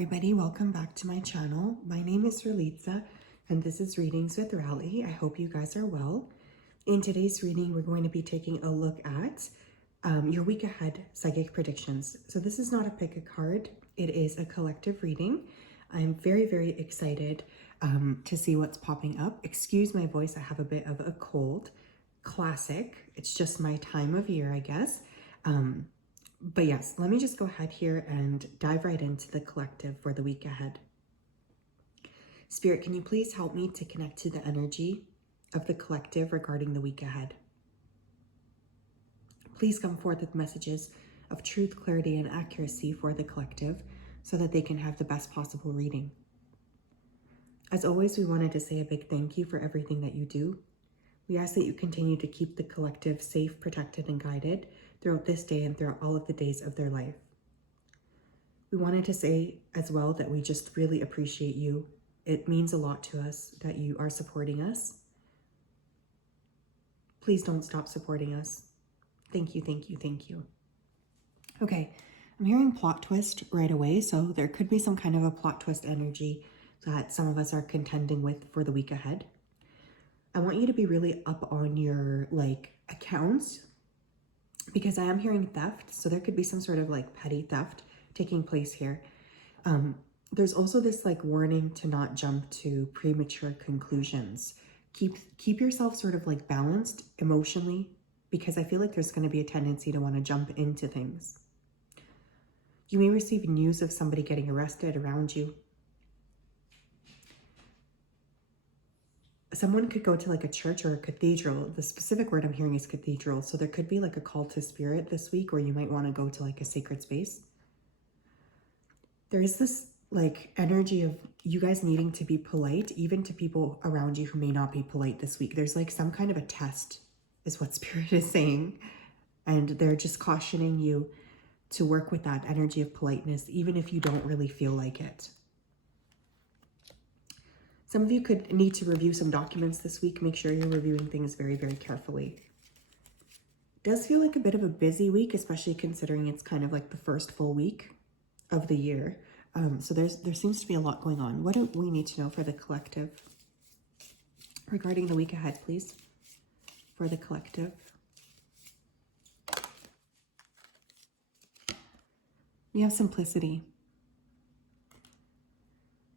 everybody, welcome back to my channel. My name is Ralitza and this is Readings with Rali. I hope you guys are well. In today's reading, we're going to be taking a look at your week ahead psychic predictions. So this is not a pick a card, it is a collective reading. I'm very, very excited to see what's popping up. Excuse my voice, I have a bit of a cold. Classic, it's just my time of year, I guess. But yes, let me just go ahead here and dive right into the collective for the week ahead. Spirit, can you please help me to connect to the energy of the collective regarding the week ahead? Please come forth with messages of truth, clarity, and accuracy for the collective so that they can have the best possible reading. As always, we wanted to say a big thank you for everything that you do. We ask that you continue to keep the collective safe, protected, and guided throughout this day and throughout all of the days of their life. We wanted to say as well that we just really appreciate you. It means a lot to us that you are supporting us. Please don't stop supporting us. Thank you, thank you, thank you. Okay, I'm hearing plot twist right away, so there could be some kind of a plot twist energy that some of us are contending with for the week ahead. I want you to be really up on your accounts, because I am hearing theft. So there could be some sort of petty theft taking place here. There's also this warning to not jump to premature conclusions. Keep yourself sort of balanced emotionally, because I feel like there's going to be a tendency to want to jump into things. You may receive news of somebody getting arrested around you. Someone could go to a church or a cathedral. The specific word I'm hearing is cathedral. So there could be a call to spirit this week where you might want to go to a sacred space. There is this energy of you guys needing to be polite, even to people around you who may not be polite this week. There's some kind of a test is what spirit is saying. And they're just cautioning you to work with that energy of politeness, even if you don't really feel like it. Some of you could need to review some documents this week. Make sure you're reviewing things very, very carefully. It does feel like a bit of a busy week, especially considering it's kind of the first full week of the year. So there seems to be a lot going on. What do we need to know for the collective regarding the week ahead, please? For the collective. We have simplicity.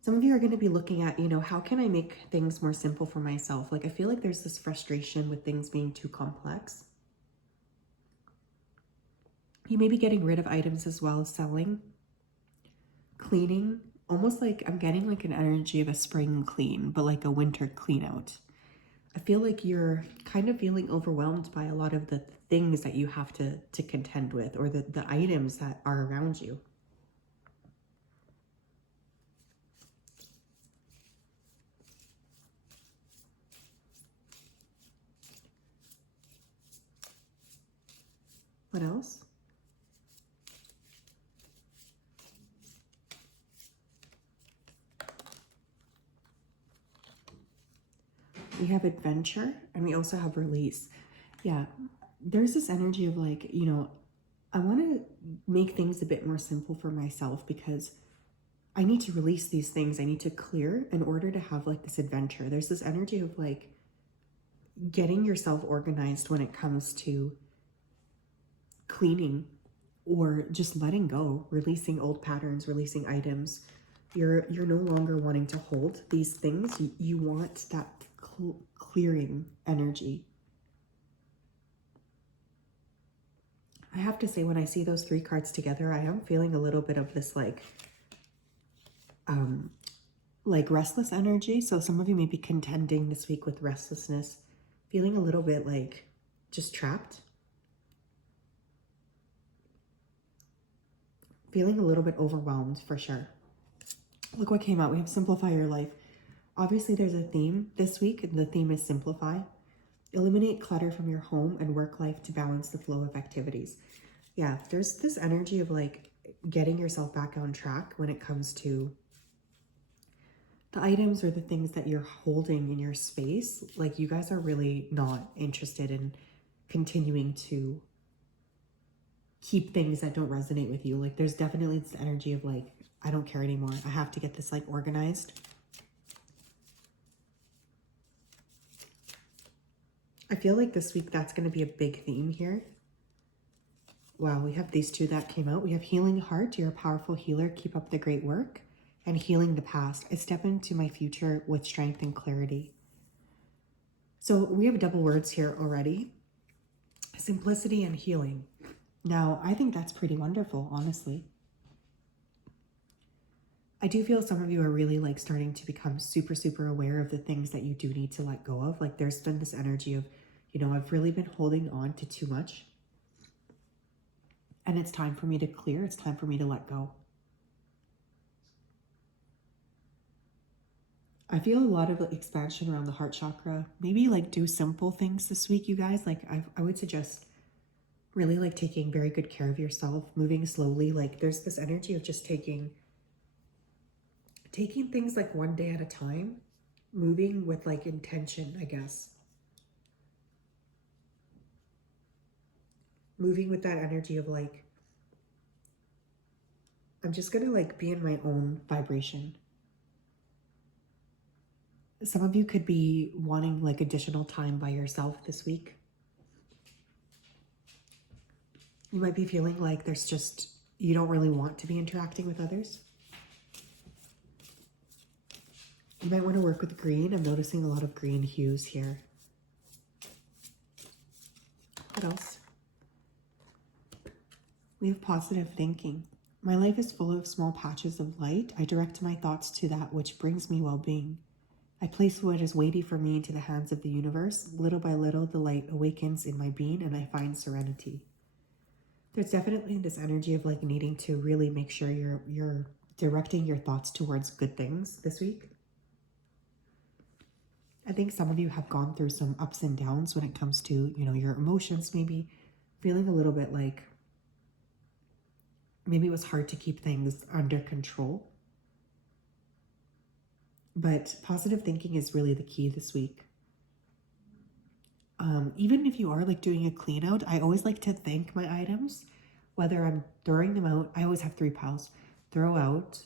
Some of you are going to be looking at, how can I make things more simple for myself? I feel like there's this frustration with things being too complex. You may be getting rid of items as well as selling, cleaning, almost I'm getting an energy of a spring clean, but a winter clean out. I feel like you're kind of feeling overwhelmed by a lot of the things that you have to contend with, or the items that are around you. What else? We have adventure and we also have release. Yeah, there's this energy of I want to make things a bit more simple for myself because I need to release these things. I need to clear in order to have this adventure. There's this energy of getting yourself organized when it comes to cleaning or just letting go, releasing old patterns, releasing items. You're no longer wanting to hold these things. You want that clearing energy. I have to say, when I see those three cards together, I am feeling a little bit of this restless energy. So some of you may be contending this week with restlessness, feeling a little bit just trapped. Feeling a little bit overwhelmed for sure. Look what came out. We have simplify your life. Obviously there's a theme this week, and the theme is simplify. Eliminate clutter from your home and work life to balance the flow of activities. Yeah, there's this energy of getting yourself back on track when it comes to the items or the things that you're holding in your space. You guys are really not interested in continuing to keep things that don't resonate with you. There's definitely this energy of I don't care anymore. I have to get this like organized. I feel like this week that's going to be a big theme here. Wow, we have these two that came out. We have healing heart. You're a powerful healer. Keep up the great work. And healing the past. I step into my future with strength and clarity. So we have double words here already. Simplicity and healing. Now, I think that's pretty wonderful, honestly. I do feel some of you are really like starting to become super, super aware of the things that you do need to let go of. Like there's been this energy of, you know, I've really been holding on to too much. And it's time for me to clear. It's time for me to let go. I feel a lot of expansion around the heart chakra. Maybe like do simple things this week, you guys. Like I would suggest really like taking very good care of yourself, moving slowly. Like there's this energy of just taking things like one day at a time, moving with like intention, I guess. Moving with that energy of like, I'm just gonna like be in my own vibration. Some of you could be wanting like additional time by yourself this week. You might be feeling like there's just, you don't really want to be interacting with others. You might want to work with green. I'm noticing a lot of green hues here. What else? We have positive thinking. My life is full of small patches of light. I direct my thoughts to that which brings me well-being. I place what is weighty for me into the hands of the universe. Little by little, the light awakens in my being and I find serenity. There's definitely this energy of like needing to really make sure you're directing your thoughts towards good things this week. I think some of you have gone through some ups and downs when it comes to, you know, your emotions, maybe feeling a little bit like maybe it was hard to keep things under control. But positive thinking is really the key this week. Even if you are like doing a clean out, I always like to thank my items, whether I'm throwing them out. I always have 3 piles: throw out,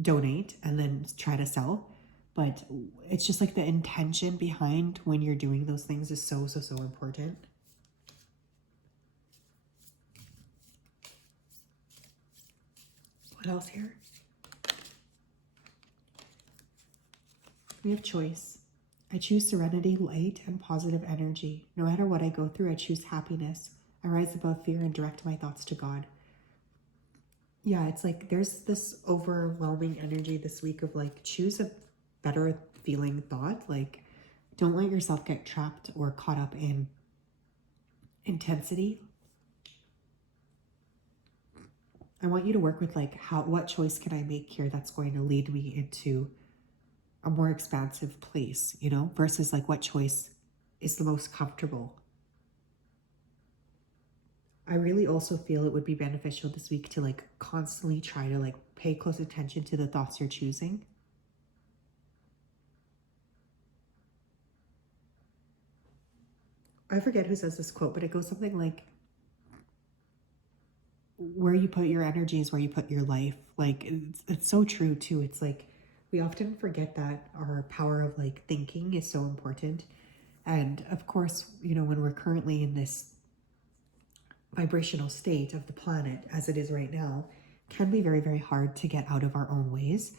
donate, and then try to sell. But it's just like the intention behind when you're doing those things is so, so, so important. What else here? We have choice. I choose serenity, light, and positive energy. No matter what I go through, I choose happiness. I rise above fear and direct my thoughts to God. Yeah, it's like there's this overwhelming energy this week of like choose a better feeling thought. Like don't let yourself get trapped or caught up in intensity. I want you to work with like what choice can I make here that's going to lead me into a more expansive place, you know, versus like what choice is the most comfortable. I really also feel it would be beneficial this week to like constantly try to like pay close attention to the thoughts you're choosing. I forget who says this quote, but it goes something like, where you put your energy is where you put your life. Like it's so true too. It's like we often forget that our power of like thinking is so important. And of course, you know, when we're currently in this vibrational state of the planet as it is right now, can be very, very hard to get out of our own ways,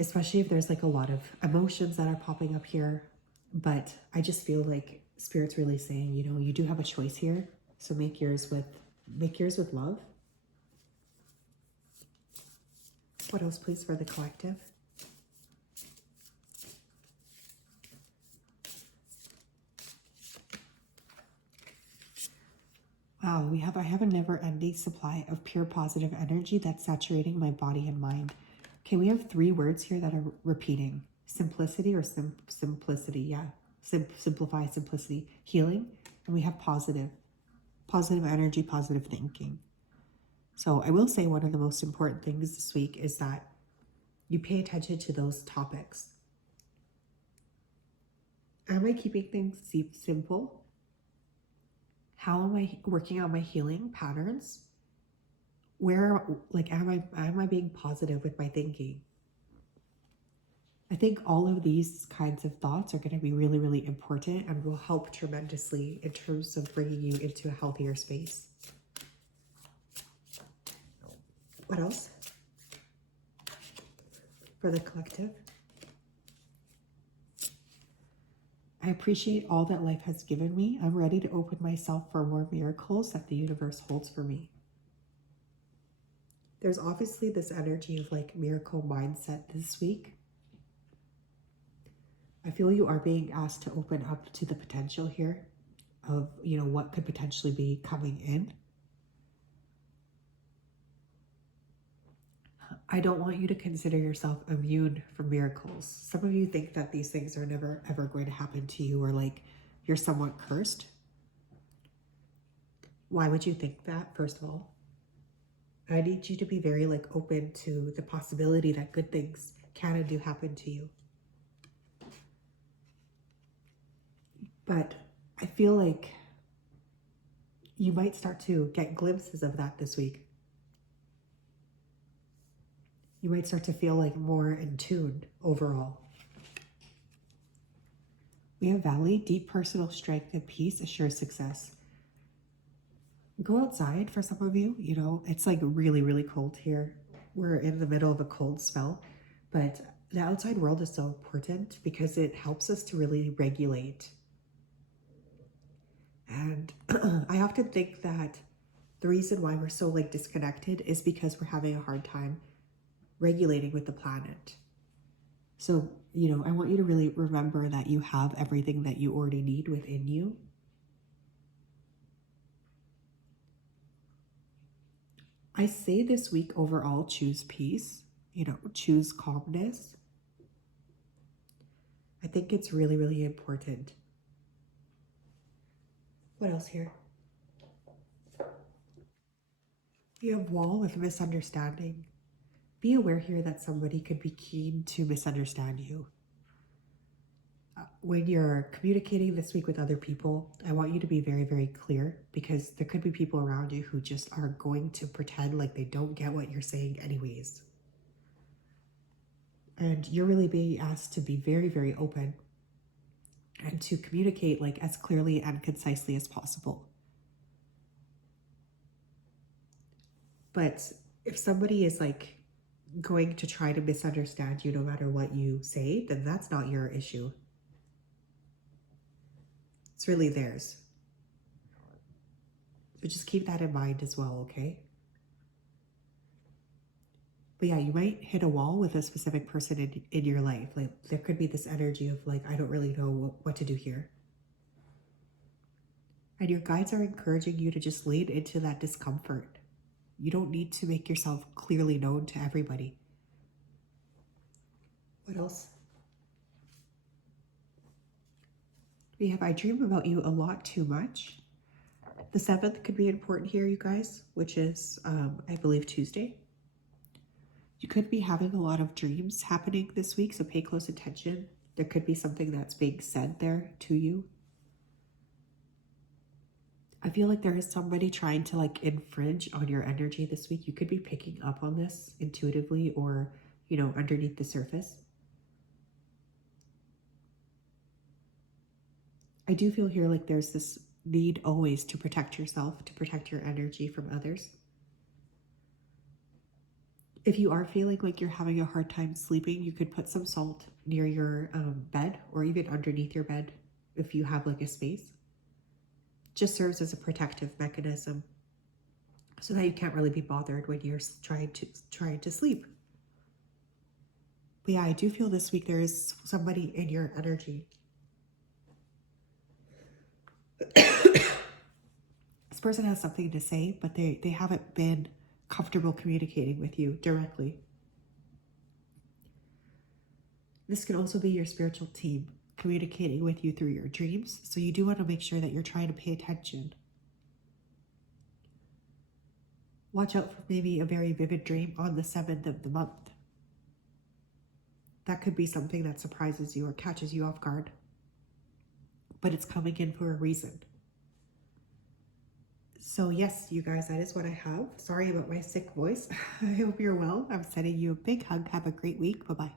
especially if there's like a lot of emotions that are popping up here. But I just feel like Spirit's really saying, you know, you do have a choice here. So make yours with love. What else, please, for the collective? Wow, I have a never-ending supply of pure positive energy that's saturating my body and mind. Okay, we have 3 words here that are repeating. Simplicity or simplicity, yeah. Simplify, simplicity, healing, and we have positive energy, positive thinking. So I will say one of the most important things this week is that you pay attention to those topics. Am I keeping things simple? How am I working on my healing patterns? where, like, am I being positive with my thinking? I think all of these kinds of thoughts are going to be really, really important and will help tremendously in terms of bringing you into a healthier space. What else? For the collective. I appreciate all that life has given me. I'm ready to open myself for more miracles that the universe holds for me. There's obviously this energy of like miracle mindset this week. I feel you are being asked to open up to the potential here of, you know, what could potentially be coming in. I don't want you to consider yourself immune from miracles. Some of you think that these things are never ever going to happen to you, or like you're somewhat cursed. Why would you think that, first of all? I need you to be very like open to the possibility that good things can and do happen to you. But I feel like you might start to get glimpses of that this week. You might start to feel like more in tune overall. We have Valley, deep personal strength and peace assures success. Go outside for some of you. You know, it's like really, really cold here. We're in the middle of a cold spell, but the outside world is so important because it helps us to really regulate. And I often think that the reason why we're so like disconnected is because we're having a hard time regulating with the planet. So, you know, I want you to really remember that you have everything that you already need within you. I say this week overall, choose peace, you know, choose calmness. I think it's really, really important. What else here? You have wall with misunderstanding. Be aware here that somebody could be keen to misunderstand you. When you're communicating this week with other people, I want you to be very, very clear, because there could be people around you who just are going to pretend like they don't get what you're saying anyways. And you're really being asked to be very, very open and to communicate like as clearly and concisely as possible. But if somebody is like going to try to misunderstand you no matter what you say, then that's not your issue. It's really theirs. So just keep that in mind as well, okay? But yeah, you might hit a wall with a specific person in your life. Like there could be this energy of like, I don't really know what to do here. And your guides are encouraging you to just lean into that discomfort. You don't need to make yourself clearly known to everybody. What else? We have, I dream about you a lot too much. The 7th could be important here, you guys, which is, I believe, Tuesday. You could be having a lot of dreams happening this week, so pay close attention. There could be something that's being said there to you. I feel like there is somebody trying to like infringe on your energy this week. You could be picking up on this intuitively or, you know, underneath the surface. I do feel here like there's this need always to protect yourself, to protect your energy from others. If you are feeling like you're having a hard time sleeping, you could put some salt near your bed or even underneath your bed if you have like a space. Just serves as a protective mechanism so that you can't really be bothered when you're trying to sleep. But yeah, I do feel this week there is somebody in your energy. This person has something to say, but they haven't been comfortable communicating with you directly. This can also be your spiritual team communicating with you through your dreams. So you do want to make sure that you're trying to pay attention. Watch out for maybe a very vivid dream on the 7th of the month. That could be something that surprises you or catches you off guard. But it's coming in for a reason. So yes, you guys, that is what I have. Sorry about my sick voice. I hope you're well. I'm sending you a big hug. Have a great week. Bye-bye.